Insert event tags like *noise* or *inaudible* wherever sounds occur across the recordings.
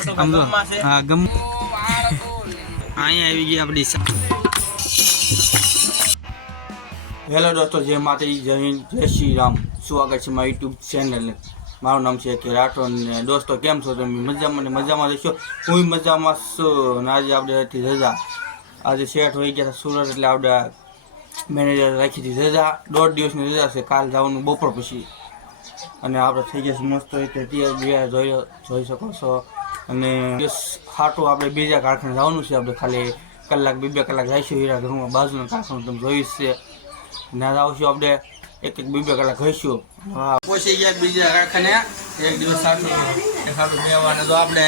હા ગમ અહીંયા આવી ગઈ આપણી હેલો દોસ્તો જય માતાજી જય હિન્દ જય શ્રી રામ. સ્વાગત છે મારી યુટ્યુબ ચેનલ મારું નામ છે કે રાઠોડ ને દોસ્તો કેમ છો તમે? મજામાં ને મજામાં રહેશો હું મજામાં છું આજે આપણે હતી રજા. આજે સેટ હોઈ ગયા સુરત એટલે આપણે મેનેજર રાખી હતી રજા. દોઢ દિવસની રજા છે કાલ જવાનું બપોર પછી. અને આપણે થઈ ગયા છે મસ્ત રીતે. જોઈ જોઈ શકો છો. અને હાટું આપણે બીજા કારખાને જવાનું છે. આપણે ખાલી કલાક બે બે કલાક જઈશું હીરા ઘરમાં. બાજુના કારખાનું તમે જોઈશ છે. ના આવશું આપણે, એક એક બે બે કલાક રહીશું હા. પહોંચી ગયા બીજા કારખાને. એક દિવસ સારું એક સારું બેવાને તો આપણે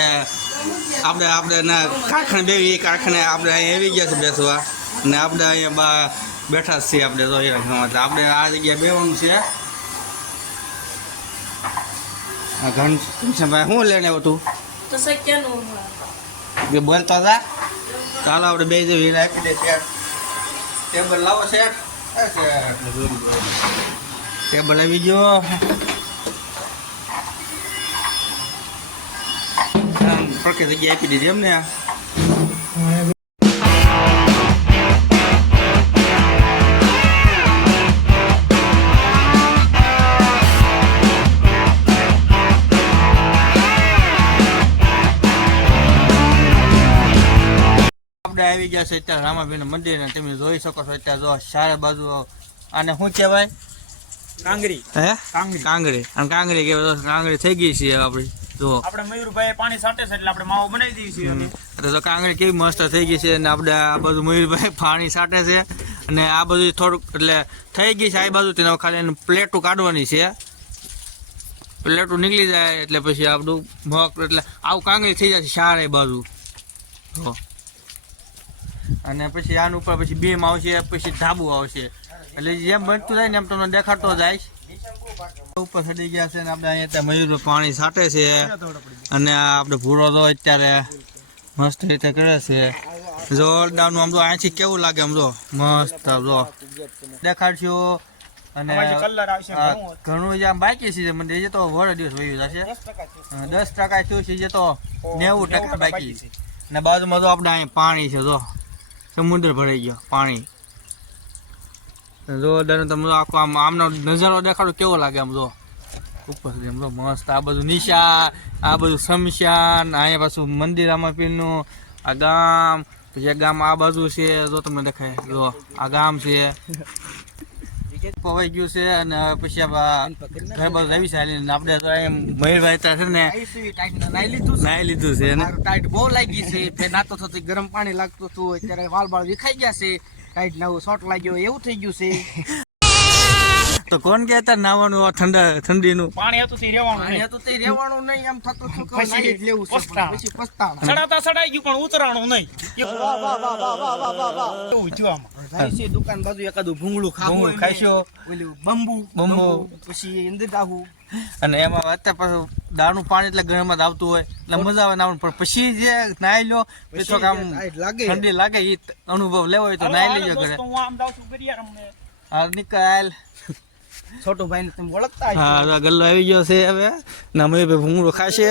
આપણે આપણે ના કારખાને બેવી કારખાને આપણે અહીંયા આવી ગયા છે બેસવા. અને આપણે અહીંયા બા બેઠા છીએ આપણે તો એટલે આપણે આ જગ્યાએ બેવાનું છે. ઘન ભાઈ શું લઈને આવ્યો તું? તો સત્યનું બે બોલતા હતા ચાલો આપણે બે જે વીર આપી દે શેઠ ટેબલ લાવો શેઠ. ટેબલ આવી ગયો. પ્રખ્યાત જગ્યા આપી દીધી એમને. ગયા છે અત્યારે રામાભાઈ મંદિર ને તમે જોઈ શકો છો અત્યારે જો સારા બાજુ આને શું કહેવાય? કાંગરી. હે? કાંગરી. કાંગડી અને કાંગરી કહેવાય તો થઈ ગઈ છે આપણી. જો આપણે મયુરભાઈ પાણી છાંટે છે એટલે આપણે માવો બનાવી દઈએ છીએ એટલે તો કાંગડી કેવી મસ્ત થઈ ગઈ છે અને આપણે આ બધું મયુરભાઈ *laughs* પાણી છાંટે છે અને આ બધું થોડુંક એટલે થઈ ગઈ છે આ બાજુ તેને ખાલી એનું પ્લેટું કાઢવાની છે. પ્લેટું નીકળી જાય એટલે પછી આપણું મગ એટલે આવું કાંગરી થઈ જાય છે સારા બાજુ. જો અને પછી આન ઉપર પછી બીમ આવશે પછી ધાબુ આવશે. એટલે જેમ બનતું જાય ને એમ તમને દેખાડતો જાય ઉપર ચડી ગયા છે ને આપણે અહીંયા ત્યાં મયુર પાણી છાંટે છે. અને આપણે ભૂરો તો અત્યારે મસ્ત રીતે કરે છે. જોરદારનું આમ તો અહીંથી કેવું લાગે આમ જો? મસ્ત જો. દેખાડશું. અને જે ઘણું. જે આમ બાકી છે મને એ તો વડે દિવસ વયું જશે. દસ ટકા છે. દસ ટકા થયું છે જે તો નેવું ટકા બાકી છે. ને બાજુમાં તો આપણે અહીં પાણી છે જો. સમુદ્ર ભરાઈ ગયો, પાણી. જોરદાર તમે તમને આખો આમ આમનો નજારો દેખાડો, કેવો લાગે આમ જો? ઉપર સુધી આમ જો મસ્ત. આ બધું નિશા આ બધું શમશાન, અહીંયા પાછું મંદિર આમાં પીરનું આ ગામ, પછી આ ગામ આ બાજુ છે, જો તમને દેખાય. જો, આ ગામ છે. પવાઈ ગયું છે અને પછી રવિ ને આપણે તો એમ મયુરભાઈ છે ને નાઈ લીધું છે. ને ટાઈટ બહુ લાગી છે. ફેર નાતો થતો ગરમ પાણી લાગતું હતું અત્યારે વાલ બાળ વિખાઈ ગયા છે. ટાઈટ નવું શોર્ટ લાગ્યો એવું થઈ ગયું છે. તો કોણ કહેતા નાવાનું આ ઠંડા ઠંડીનું? પાણી હતું તે રહેવાનું અને નહીં. તો તે રહેવાનું નહીં એમ થતું હતું કે પછી જ લેવું છે પછી પસ્તાણા. સડાતા સડાઈ ગયું પણ ઉતરાણું નહીં. એવું થયું આમાં. દુકાન બાજુ એકાદું ભૂંગળું ખાવું ભૂંગળું ખાઈશું. ઓલું બંબુ બંબુ. પછી ઇન્દ્રદાહુ અને એમાં અત્યારે પાછું દાળનું પાણી એટલે ગરમ જ આવતું હોય. એટલે મજા આવે નાવાનું. પણ પછી જે નાઈ લો પછી આમ લાગે. ઠંડી લાગે એ અનુભવ લેવો હોય તો નાહી નાઈ લેજો ઘરે. હું આમ છું. હાલ નીકળ છોટો ભાઈ ને તમે ઓળખતા હા ગલ્લો આવી ગયો છે હવે. ના મયુરભાઈ ભૂંગળો ખાશે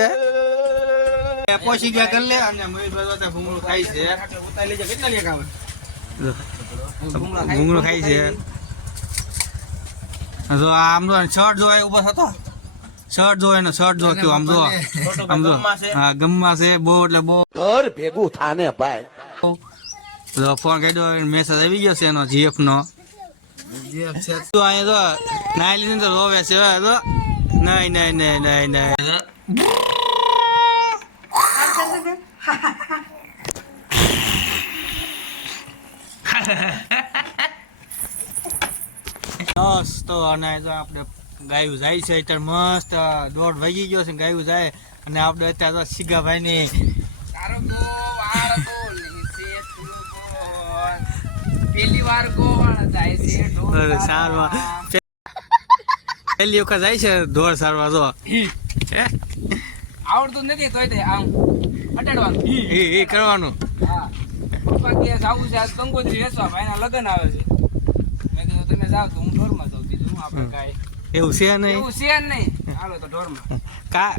પહોંચી ગયા ગલ્લે અને મયુરભાઈ ભૂંગળું ખાય છે. ઉતારી લેજે કેટલા લેખ આવે જો, ખાય છે. જો આમ જો શર્ટ જો ઊભો થતો. શર્ટ જો એનો શર્ટ જો કેવું આમ જો. આમ જો. હા ગમમાં છે બહુ એટલે બહુ. ઘર ભેગું થાને ભાઈ. ફોન કાઢ્યો મેસેજ આવી ગયો છે એનો જીએફ નો તો અહીંયા તો નાઈ લીધી તો રોવે છે તો નહીં નહીં નહીં નહીં નહીં મસ્ત અને તો આપણે ગાયું જાય છે અત્યારે મસ્ત દોઢ વાગી ગયો છે ગાયું જાય. અને આપણે અત્યારે તો સિગાભાઈ ની પેલી વાર ગોવાળ જાય છે અરે સારવા પહેલી વખત જાય છે ઢોર સારવા તો હે? આવડતું નથી તોય આમ અટેડવાનું એ એ કરવાનું. હા. પપ્પા કે જાવું છે આજ કંકોત્રી વેચવા ભાઈના લગ્ન આવે છે. મેં કીધું તમે જાવ તો હું ઢોરમાં જાઉં. બીજું હું આપણે કાંઈ? એવું છે નહીં? એવું છે જ નહીં. હાલો તો ઢોરમાં. કા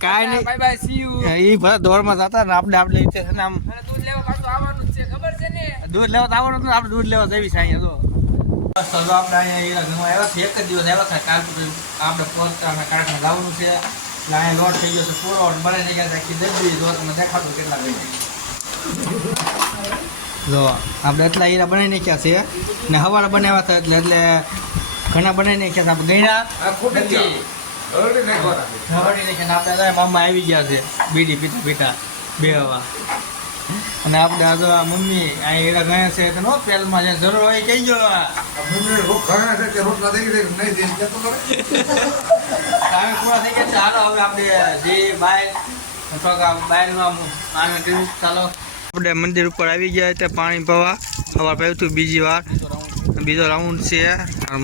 કાંઈ નહીં. બાય બાય સી યુ એ બધા દોરમાં જતા ને આપણે આપણે રીતે છે ને આમ દૂધ લેવા પાછું આવવાનું જ છે ખબર છે ને? દૂધ લેવા તો આવવાનું આપણે દૂધ લેવા જઈશ અહીંયા તો તો આપણે અહીંયા ઘરમાં આવ્યા છે એક જ દિવસ આવ્યા હતા કાલ આપણે પોતાના કારખાને જવાનું છે. એટલે અહીંયા લોટ થઈ ગયો છે પૂરો મળે થઈ ગયા આખી દબી જો તમે દેખાડો કેટલા ગઈ જો આપણે એટલા હીરા બનાવી નાખ્યા છે. ને હવાળા બનાવ્યા હતા એટલે એટલે ઘણા બનાવી નાખ્યા છે. આપણે ગયડા આપણે મામા આવી ગયા છે. બીડી પીતા પીતા. બે હવા. અને આપણે આ તો આ મમ્મી આ હીરા ગયા છે તો નો પેલમાં જે જરૂર હોય કહી ગયો ટાઈમ પૂરા થઈ ગયા ચાલો હવે આપણે જે બાય અથવા બાયનું આને ટ્રીપ ચાલો. આપણે મંદિર ઉપર આવી ગયા તે પાણી પવા સવાર પાયું હતું બીજી વાર. બીજો રાઉન્ડ છે.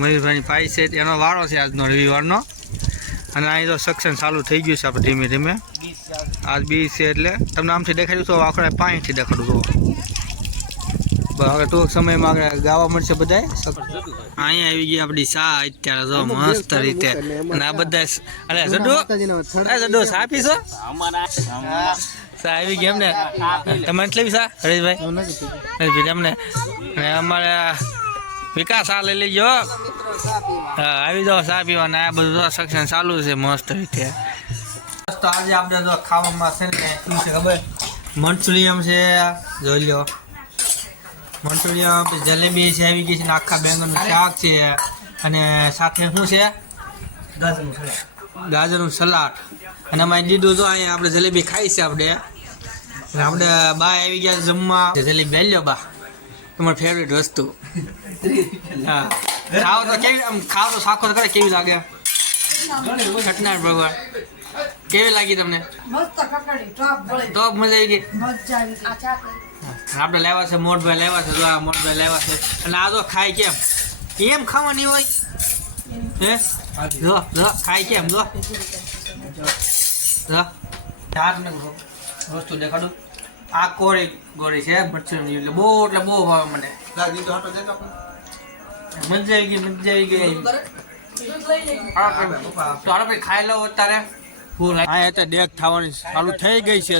મયુરભાઈની પાઈ છે. એનો વારો છે આજનો રવિવારનો. અને અહીં તો સક્શન ચાલુ થઈ ગયું છે આપણે ધીમે ધીમે. આજ બીજ છે એટલે તમને આમથી દેખાડ્યું તો આખરે પાણીથી દેખાડું તો હવે ટૂંક સમયમાં આગળ ગાવા મળશે બધાય. અહીંયા આવી ગઈ આપણી સા અત્યારે જો મસ્ત રીતે. અને આ બધા અરે જડો જડો સા પીશો સા આવી ગઈ એમને. તમે એટલે સા હરેશભાઈ? હરેશભાઈ અને અમારે વિકાસ આ લઈ લેજો. હા આવી જાઓ ચા પીવાના. આ બધું સક્ષમ ચાલુ છે મસ્ત રીતે. તો આજે આપણે જો ખાવામાં છે ને શું છે ખબર? મંચુરિયમ છે જોઈ લો મંચુરિયમ જલેબી છે આવી ગઈ છે ને આખા બેંગનનું શાક છે. અને સાથે શું છે? ગાજરનું સલાડ. અને અમારે દીધું તો અહીંયા આપણે જલેબી ખાઈ છે આપણે. આપણે બા આવી ગયા જમવા. જલેબી લઈ લ્યો બા. તમારી ફેવરેટ વસ્તુ. *laughs* હા. ખાવ તો કેવી આમ ખાવ તો સાખો કરે કેવી લાગે? ભગવાન. કેવી લાગી તમને? મસ્ત ટોપ મજા આવી ગઈ? આપણે લેવા છે મોટભાઈ લેવા છે જો આ મોટભાઈ લેવા છે. અને આ તો ખાય કેમ? એમ ખાવાની હોય? હે? જો જો ખાય કેમ? જો. જો. તમને વસ્તુ દેખાડું. આ કોરી ગોરી છે મચ્છરની એટલે બહુ એટલે બહુ ભાવે મને. મજા આવી ગઈ મજા આવી ગઈ. તો ખાઈ લો અત્યારે. ફૂલ આ અત્યારે દેખ થવાની ચાલુ થઈ ગઈ છે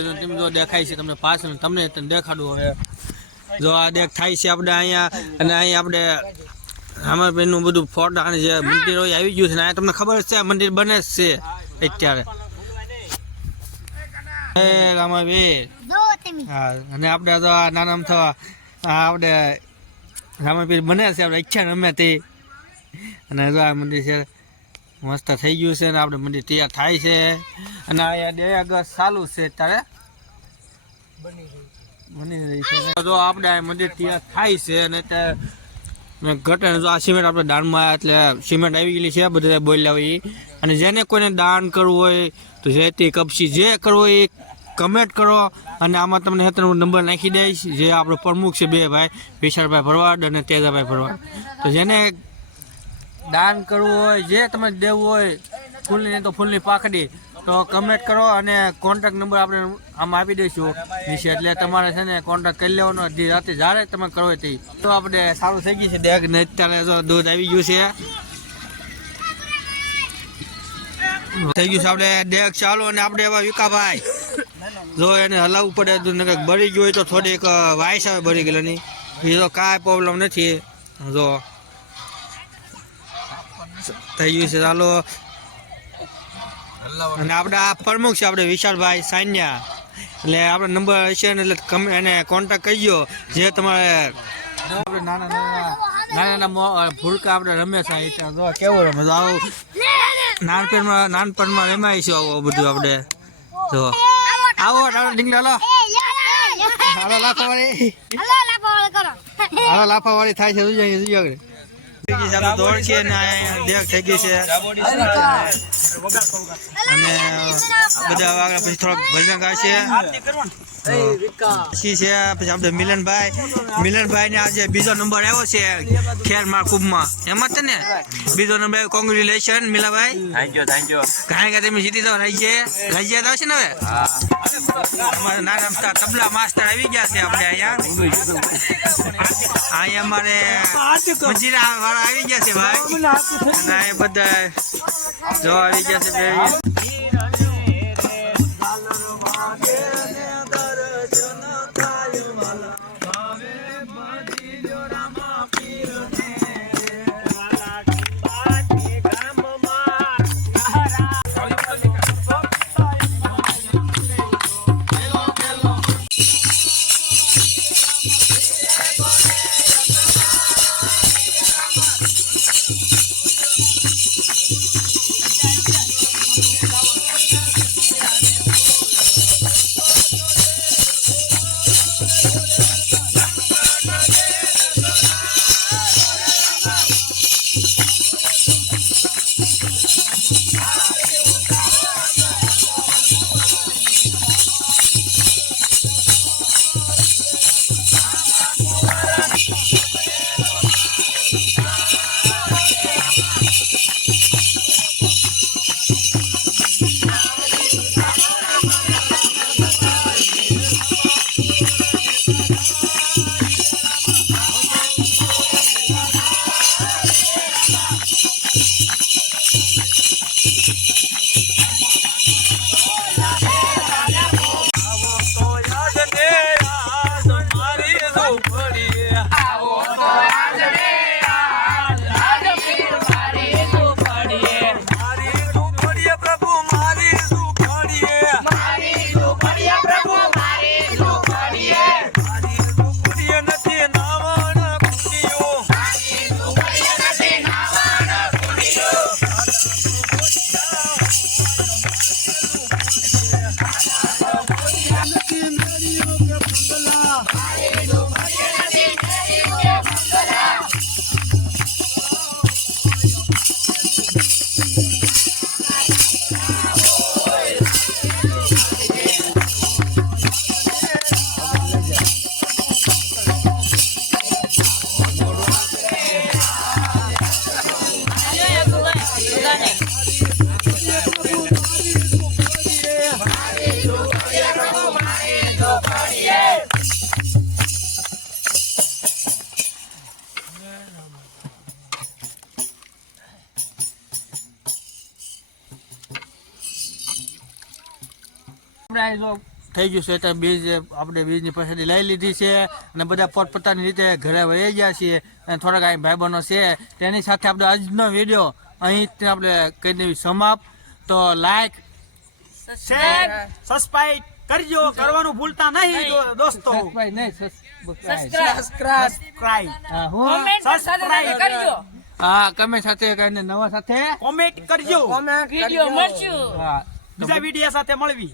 દેખાય છે, તમને પાછળ તમને દેખાડું હવે જો આ દેખ થાય છે આપણે અહીંયા અને અહીંયા આપણે રામાબેનનું બધું ફોટા જે મંદિર હોય આવી ગયું છે આ તમને ખબર છે મંદિર બને જ છે અત્યારે હે હા અને આપણે તો આ નાના થવા આપણે રામાપીર બને છે, આપણે ઈચ્છા અમે તે અને હજુ આ મંદિર છે, મસ્ત થઈ ગયું છે અને આપણે મંદિર તૈયાર થાય છે. અને અહીંયા બે અગસ્ત ચાલુ છે આ તૈયાર આ દાનમાં એટલે સિમેન્ટ આવી ગયેલી છે બધા બોલ્યા હોય અને જેને કોઈને દાન કરવું હોય, તો જે તે કપસી જે કરવો એ કમેન્ટ કરો. અને આમાં તમને હેતર હું નંબર નાખી દઈશ, જે આપણો પ્રમુખ છે બે ભાઈ વિશાળભાઈ ભરવાડ અને તેજાભાઈ ભરવાડ. તો જેને દાન કરવું હોય, જે તમે દેવું હોય, ફૂલની તો ફૂલની પાકડી તો કમેન્ટ કરો અને કોન્ટેક્ટ નંબર આપણે આમાં આપી દઈશું. નીચે એટલે તમારે છે ને કોન્ટેક્ટ કરી લેવાનો. અડધી રાતે જ્યારે તમે કરો તે. તો આપણે સારું થઈ ગયું છે દેખ, ને અત્યારે તો દૂધ આવી ગયું છે. થઈ ગયું છે આપણે દેખ ચાલો અને આપણે એવા વિકાભાઈ. જો એને હલાવવું પડે તો બળી ગયું હોય તો થોડીક વાયસ આવે બળી ગયેલાની. તો કાંઈ પ્રોબ્લેમ નથી. જો. થઈ ગયું છે. ચાલો. અને આપણે આ પ્રમુખ છે આપણે વિશાલભાઈ સાન્યા. એટલે આપણે નંબર હશે ને એટલે એને કોન્ટેક્ટ કરજો. જે તમારે આપણે નાના નાના નાના ભૂલકા આપણે રમે છે ત્યાં જો કેવું રમે? આવું નાનપણમાં નાનપણમાં રમાય છે આવું બધું આપણે. જો. આવો આવો ઢીંગલા લો હાલો લાફાવાળી. હાલો લાફા વાળી થાય છે. જોઈ જાય જોઈ આગળ થઈ ગઈ છે આપણે દોડ છે ને દેખ થઈ ગઈ છે. અને બધા આગળ પછી થોડોક ભજન ગાશે. પછી છે પછી આપણે મિલનભાઈ. મિલનભાઈ ને આજે બીજો નંબર આવ્યો છે ખેરમાં એમ જ છે ને? બીજો નંબર આવ્યો કોંગ્રેચ્યુલેશન મિલાભાઈ. કારણ કે તમે જીતી જાઓ રાજ્ય રાજ્ય છે ને હવે? અમારે નાના તબલા માસ્ટર આવી ગયા છે આપણે અહીંયા. અહીંયા અમારે મંજીરા વાળા આવી ગયા છે ભાઈ. ના એ બધા જો આવી ગયા છે બે. જો થઈ ગયું છે. એટલે બીજ આપણે બીજની પસંદી લઈ લીધી છે અને બધા પોતપોતાની રીતે ઘરે વહી ગયા છીએ અને થોડાક અહીં ભાઈ બહેનો છે. તેની સાથે આપણે આજનો વીડિયો અહીં આપણે કહી દેવી સમાપ્ત. તો લાઈક શેર સબસ્ક્રાઇબ કરજો. કરવાનું ભૂલતા નહીં દોસ્તો. સબસ્ક્રાઇબ નહીં સબસ્ક્રાઇબ સબસ્ક્રાઇબ હા હું? હા. કમે સાથે કરીને નવા સાથે કોમેન્ટ કરજો. વીડિયો મળશું. હા. બીજા વીડિયો સાથે મળવી.